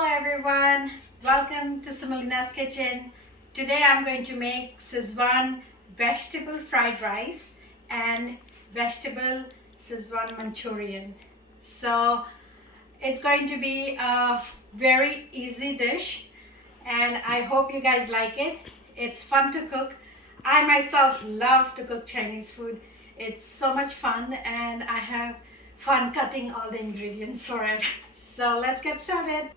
Hello everyone, welcome to Sumalina's kitchen. Today I'm going to make Szechuan vegetable fried rice and vegetable Szechuan Manchurian. So it's going to be a very easy dish and I hope you guys like it. It's fun to cook. I myself love to cook Chinese food. It's so much fun and I have fun cutting all the ingredients for it. So let's get started.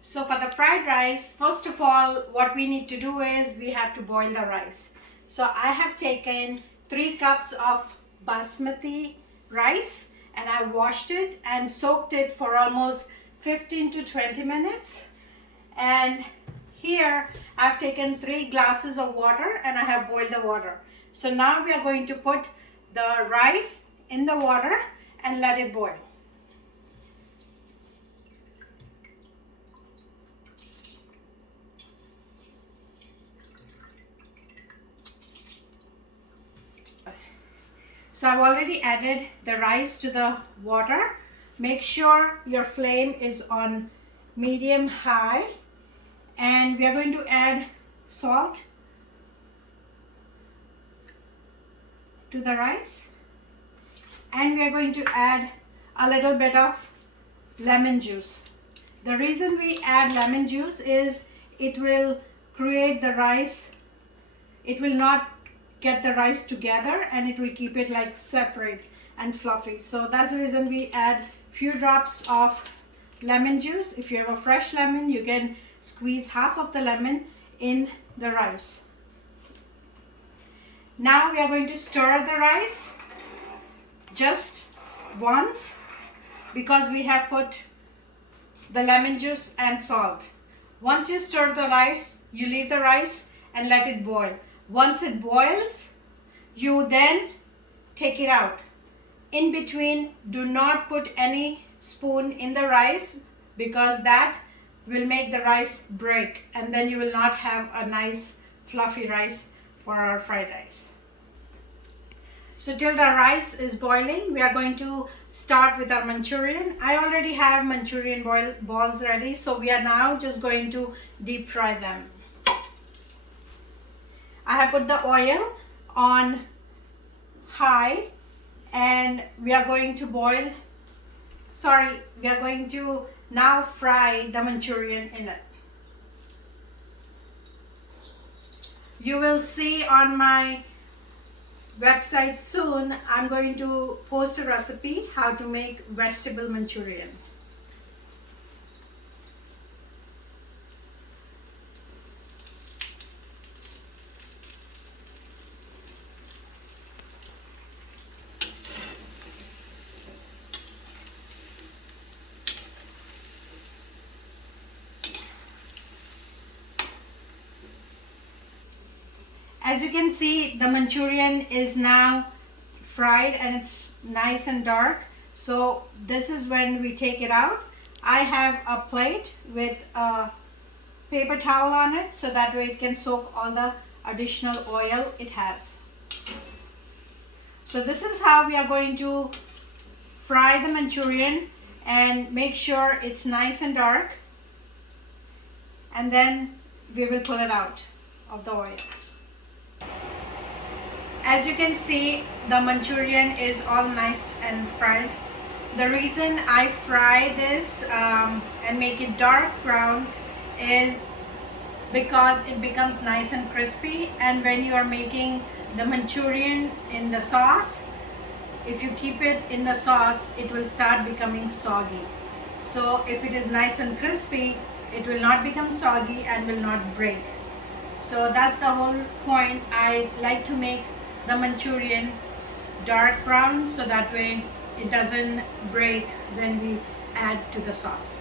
So for the fried rice, first of all, what we need to do is we have to boil the rice. So I have taken 3 cups of basmati rice and I washed it and soaked it for almost 15 to 20 minutes. And here I've taken 3 glasses of water and I have boiled the water. So now we are going to put the rice in the water and let it boil. So I've already added the rice to the water. Make sure your flame is on medium high and we are going to add salt to the rice and we are going to add a little bit of lemon juice. The reason we add lemon juice is it will create the rice, it will not get the rice together and it will keep it like separate and fluffy. So that's the reason we add few drops of lemon juice. If you have a fresh lemon, you can squeeze half of the lemon in the rice. Now we are going to stir the rice just once because we have put the lemon juice and salt. Once you stir the rice, you leave the rice and let it boil. Once it boils, you then take it out. In between, do not put any spoon in the rice because that will make the rice break and then you will not have a nice fluffy rice for our fried rice. So till the rice is boiling, we are going to start with our Manchurian. I already have Manchurian balls ready, so we are now just going to deep fry them. I have put the oil on high and we are going to now fry the Manchurian in it. You will see on my website soon, I'm going to post a recipe how to make vegetable Manchurian. As you can see, the Manchurian is now fried and it's nice and dark. So this is when we take it out. I have a plate with a paper towel on it so that way it can soak all the additional oil it has. So this is how we are going to fry the Manchurian and make sure it's nice and dark. And then we will pull it out of the oil. As you can see, the Manchurian is all nice and fried. The reason I fry this and make it dark brown is because it becomes nice and crispy, and when you are making the Manchurian in the sauce, if you keep it in the sauce, it will start becoming soggy. So if it is nice and crispy, it will not become soggy and will not break. So that's the whole point. I like to make the Manchurian dark brown so that way it doesn't break when we add to the sauce.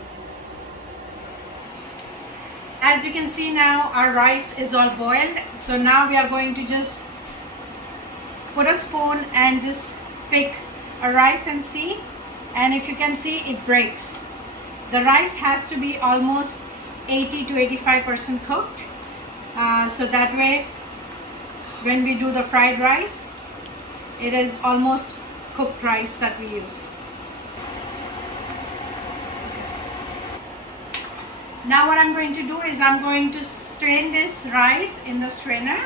As you can see now, our rice is all boiled. So now we are going to just put a spoon and just pick a rice and see. And if you can see, it breaks. The rice has to be almost 80 to 85% cooked. So that way when we do the fried rice, it is almost cooked rice that we use. Now what I'm going to do is I'm going to strain this rice in the strainer.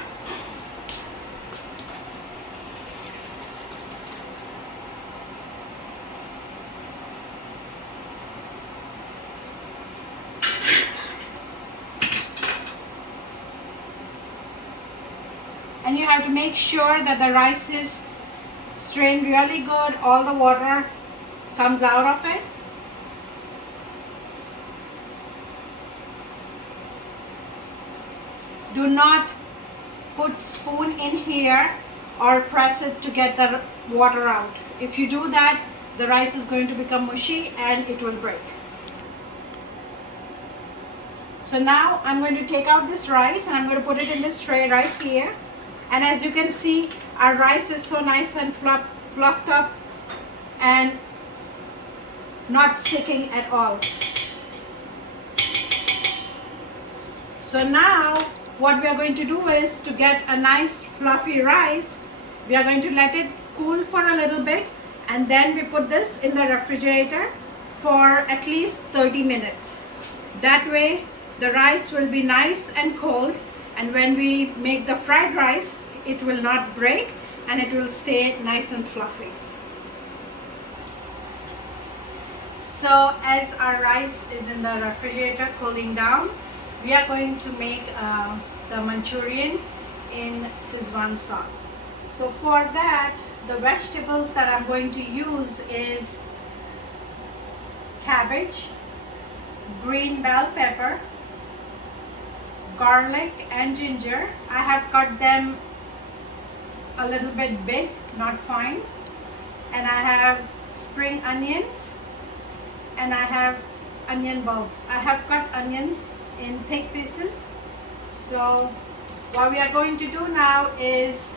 And you have to make sure that the rice is strained really good, all the water comes out of it. Do not put spoon in here or press it to get the water out. If you do that, the rice is going to become mushy and it will break. So now I'm going to take out this rice and I'm going to put it in this tray right here. And as you can see, our rice is so nice and fluffed up and not sticking at all. So now what we are going to do is, to get a nice fluffy rice, we are going to let it cool for a little bit, and then we put this in the refrigerator for at least 30 minutes. That way the rice will be nice and cold, and when we make the fried rice, it will not break and it will stay nice and fluffy. So as our rice is in the refrigerator cooling down, we are going to make the Manchurian in Szechuan sauce. So for that, the vegetables that I'm going to use is cabbage, green bell pepper, garlic and ginger. I have cut them a little bit big, not fine. And I have spring onions and I have onion bulbs. I have cut onions in thick pieces. So what we are going to do now is,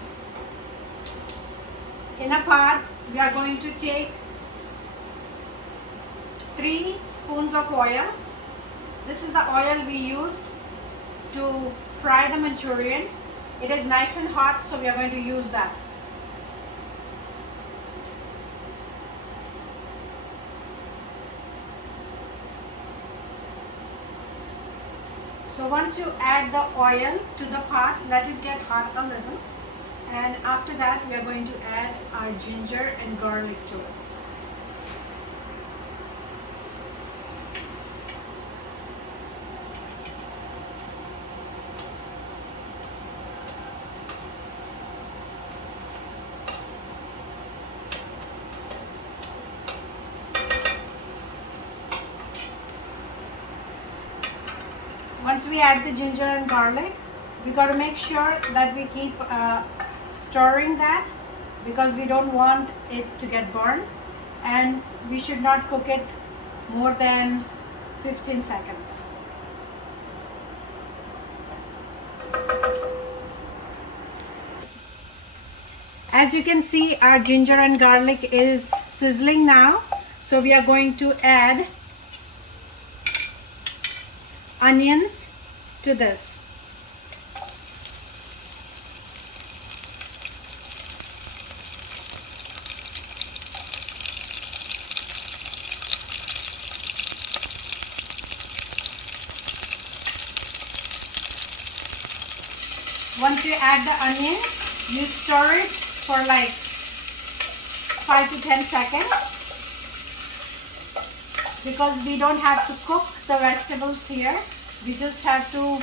in a pot, we are going to take 3 spoons of oil. This is the oil we used to fry the Manchurian. It is nice and hot, so we are going to use that. So once you add the oil to the pot, let it get hot a little, and after that we are going to add our ginger and garlic to it. Once we add the ginger and garlic, we got to make sure that we keep stirring that, because we don't want it to get burned, and we should not cook it more than 15 seconds. As you can see, our ginger and garlic is sizzling now, so we are going to add onions to this. Once you add the onion, you stir it for like 5 to 10 seconds, because we don't have to cook the vegetables here. We just have to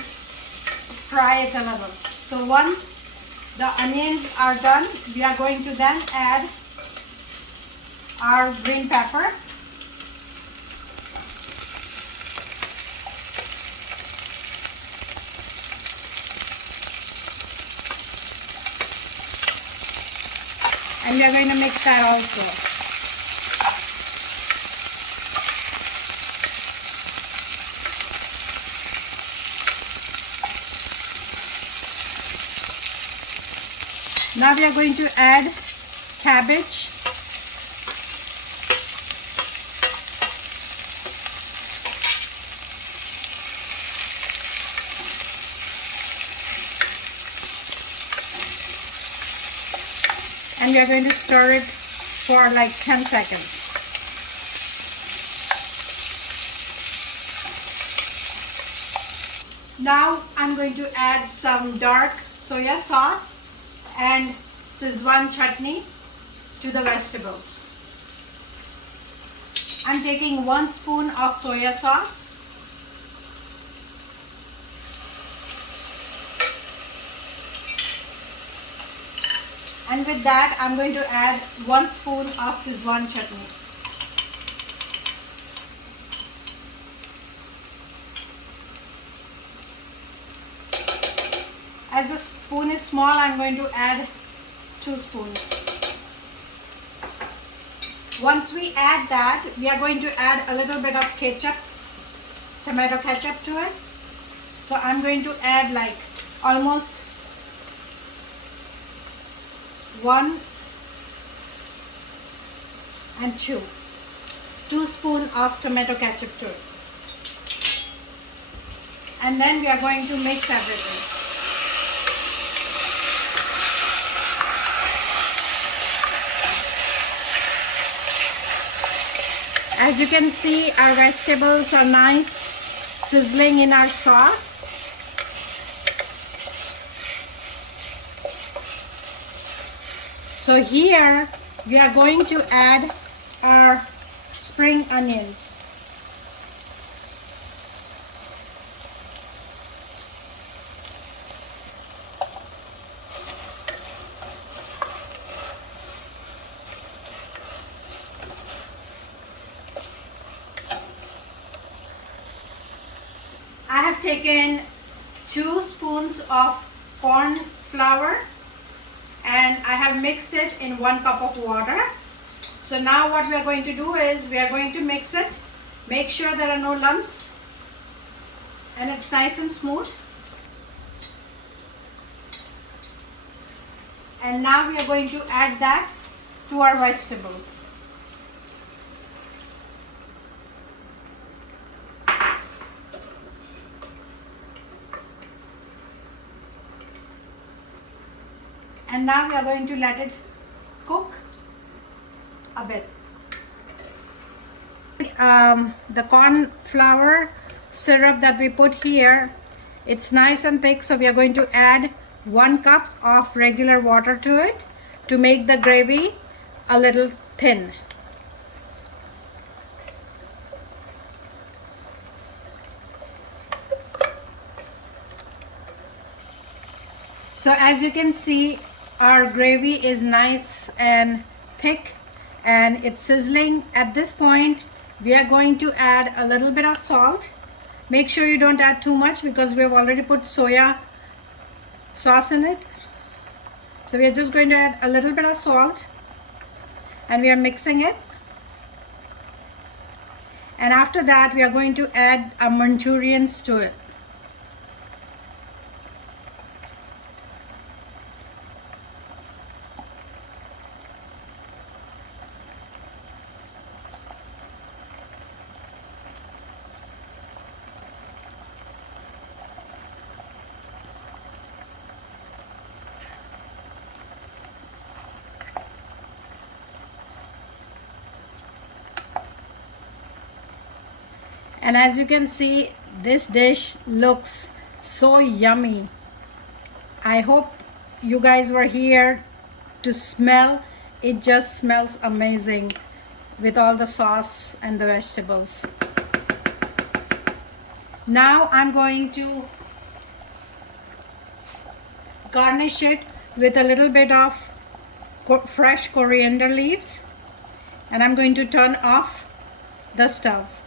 fry it a little. So once the onions are done, we are going to then add our green pepper. And we are going to mix that also. Now we are going to add cabbage. And we are going to stir it for like 10 seconds. Now I'm going to add some dark soya sauce and Szechuan chutney to the vegetables. I'm taking 1 spoon of soya sauce. And with that, I'm going to add 1 spoon of Szechuan chutney. As the spoon is small, I'm going to add 2 spoons. Once we add that, we are going to add a little bit of ketchup, tomato ketchup to it. So I'm going to add like almost 1 and 2 spoons of tomato ketchup to it. And then we are going to mix everything. As you can see, our vegetables are nice, sizzling in our sauce. So here we are going to add our spring onions. I have taken 2 spoons of corn flour and I have mixed it in 1 cup of water. So now what we are going to do is we are going to mix it, make sure there are no lumps and it's nice and smooth. And now we are going to add that to our vegetables. And now we are going to let it cook a bit. The corn flour syrup that we put here, it's nice and thick, so we are going to add 1 cup of regular water to it to make the gravy a little thin. So as you can see, our gravy is nice and thick and it's sizzling. At this point, we are going to add a little bit of salt. Make sure you don't add too much because we have already put soya sauce in it. So we are just going to add a little bit of salt and we are mixing it. And after that, we are going to add our Manchurians to it. And as you can see, this dish looks so yummy. I hope you guys were here to smell. It just smells amazing with all the sauce and the vegetables. Now I'm going to garnish it with a little bit of fresh coriander leaves, and I'm going to turn off the stove.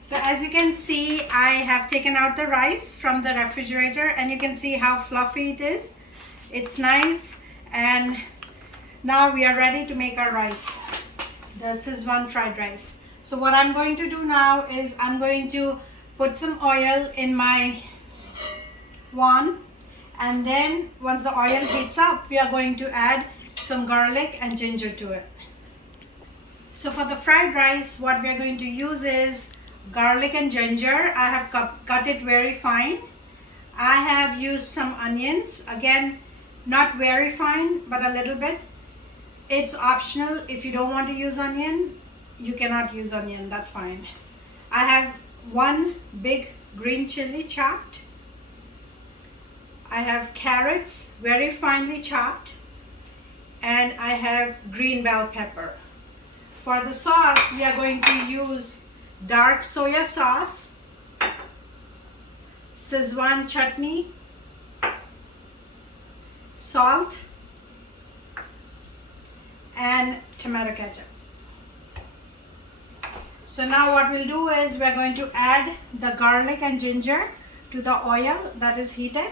So as you can see, I have taken out the rice from the refrigerator and you can see how fluffy it is. It's nice, and now we are ready to make our rice, the Szechuan fried rice. So what I'm going to do now is I'm going to put some oil in my pan, and then once the oil heats up, we are going to add some garlic and ginger to it. So for the fried rice, what we are going to use is garlic and ginger. I have cut it very fine. I have used some onions, again not very fine but a little bit. It's optional. If you don't want to use onion, you cannot use onion, that's fine. I have one big green chili chopped. I have carrots very finely chopped, and I have green bell pepper. For the sauce, we are going to use dark soya sauce, Szechuan chutney, salt, and tomato ketchup. So now what we'll do is we're going to add the garlic and ginger to the oil that is heated.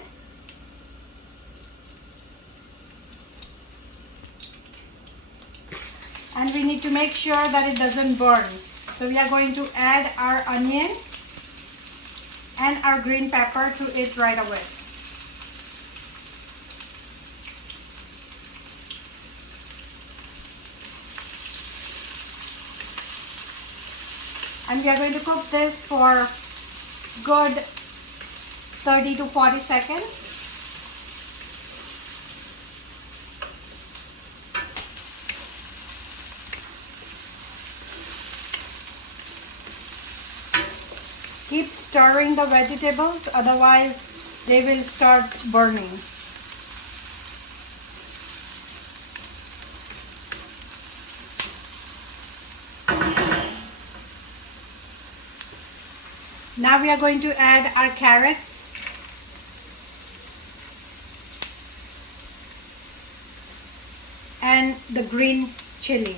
And we need to make sure that it doesn't burn. So we are going to add our onion and our green pepper to it right away. And we are going to cook this for good 30 to 40 seconds. Keep stirring the vegetables, otherwise they will start burning. Now we are going to add our carrots. And the green chili.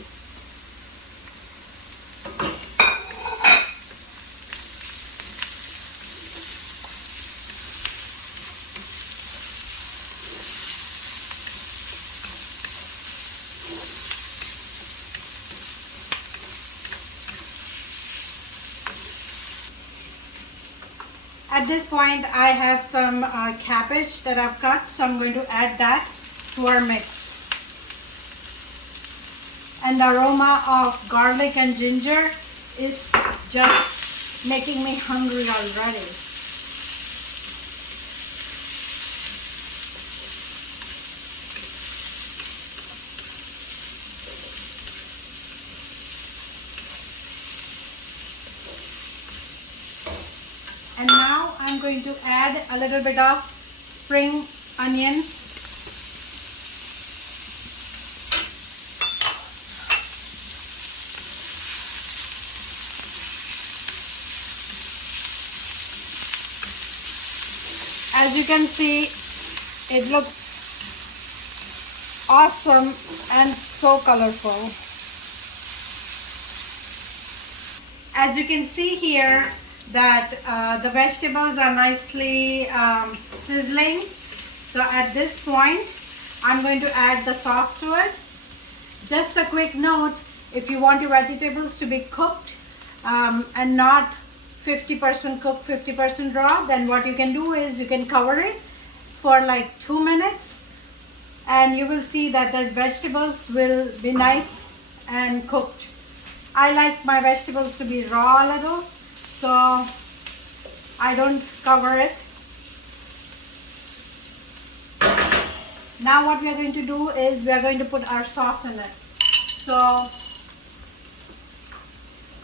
At this point, I have some cabbage that I've cut, so I'm going to add that to our mix. And the aroma of garlic and ginger is just making me hungry already. And now I'm going to add a little bit of spring onions. As you can see, it looks awesome and so colorful. As you can see here, that the vegetables are nicely sizzling. So at this point, I'm going to add the sauce to it. Just a quick note, if you want your vegetables to be cooked and not 50% cooked, 50% raw, then what you can do is you can cover it for like 2 minutes, and you will see that the vegetables will be nice and cooked. I like my vegetables to be raw a little, so I don't cover it. Now what we are going to do is we are going to put our sauce in it. So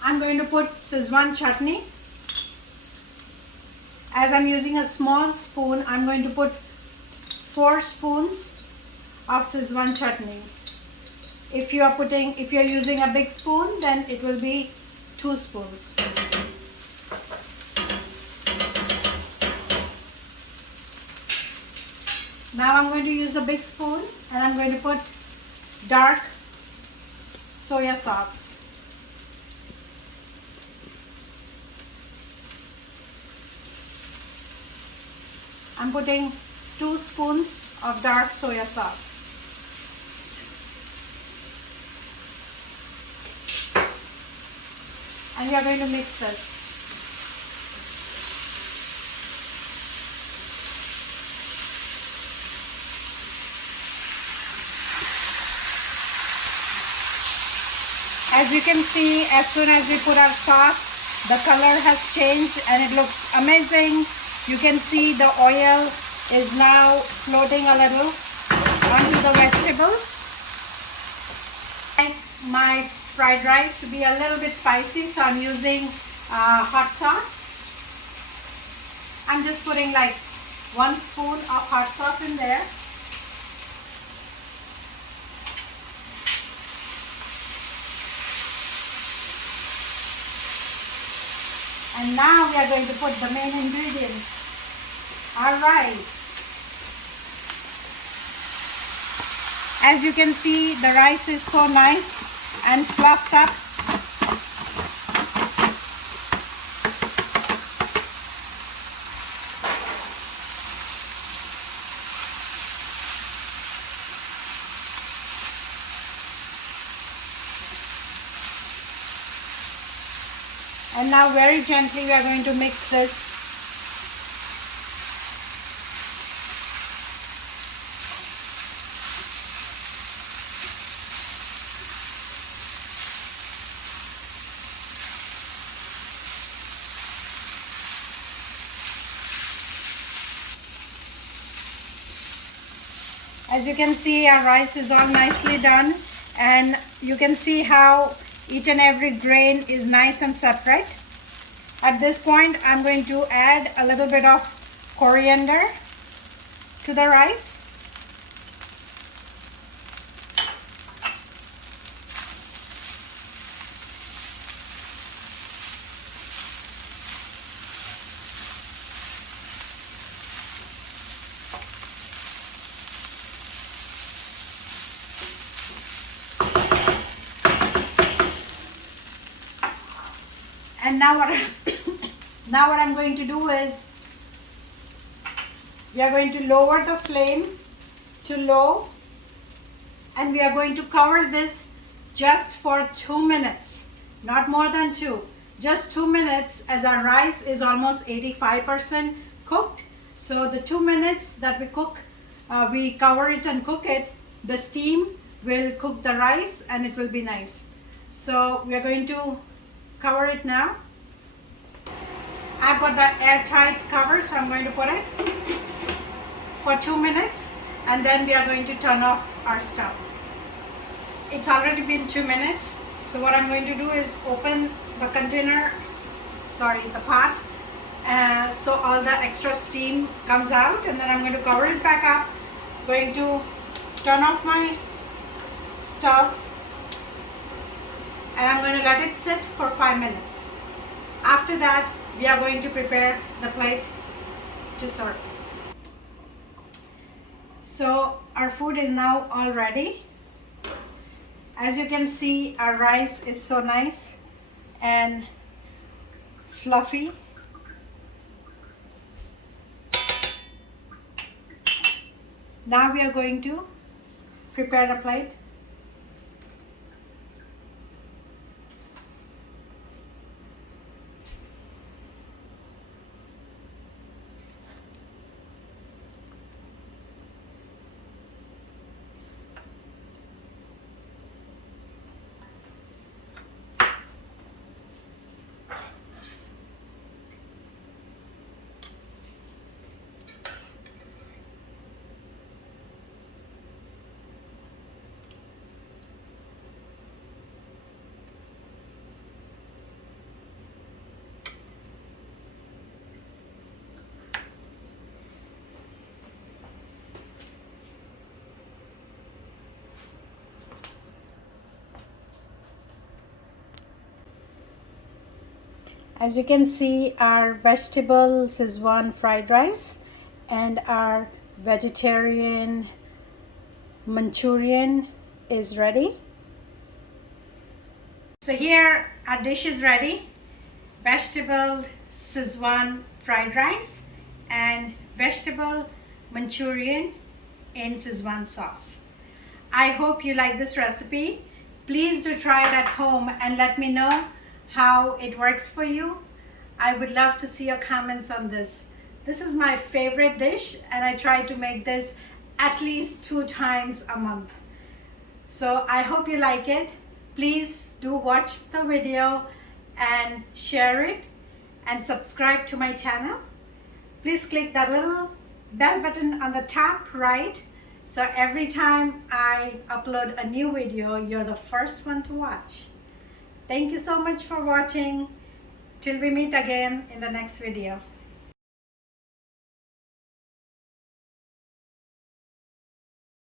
I'm going to put Szechuan chutney. As I'm using a small spoon, I'm going to put 4 spoons of Szechuan chutney. If you are using a big spoon, then it will be 2 spoons. Now I'm going to use a big spoon and I'm going to put dark soya sauce. I'm putting 2 spoons of dark soya sauce. And we are going to mix this. As you can see, as soon as we put our sauce, the color has changed and it looks amazing. You can see the oil is now floating a little onto the vegetables. I like my fried rice to be a little bit spicy, so I'm using hot sauce. I'm just putting like 1 spoon of hot sauce in there. And now we are going to put the main ingredients, our rice. As you can see, the rice is so nice and fluffed up. And now very gently we are going to mix this. As you can see, our rice is all nicely done, and you can see how each and every grain is nice and separate. At this point, I'm going to add a little bit of coriander to the rice. And now what I'm going to do is we are going to lower the flame to low, and we are going to cover this just for 2 minutes, not more than 2, just 2 minutes, as our rice is almost 85% cooked. So the 2 minutes that we cook, we cover it and cook it, the steam will cook the rice and it will be nice. So we are going to cover it now. I've got the airtight cover, so I'm going to put it for 2 minutes, and then we are going to turn off our stove. It's already been 2 minutes, so what I'm going to do is open the the pot, so all the extra steam comes out, and then I'm going to cover it back up. Going to turn off my stove, and I'm going to let it sit for 5 minutes. After that, we are going to prepare the plate to serve. So our food is now all ready. As you can see, our rice is so nice and fluffy. Now we are going to prepare a plate. As you can see, our vegetable Szechuan fried rice and our vegetarian Manchurian is ready. So here our dish is ready. Vegetable Szechuan fried rice and vegetable Manchurian in Szechuan sauce. I hope you like this recipe. Please do try it at home and let me know how it works for you. I would love to see your comments on this. This is my favorite dish, and I try to make this at least 2 times a month. So I hope you like it. Please do watch the video and share it and subscribe to my channel. Please click that little bell button on the top right, so every time I upload a new video, you're the first one to watch. Thank you so much for watching. Till we meet again in the next video.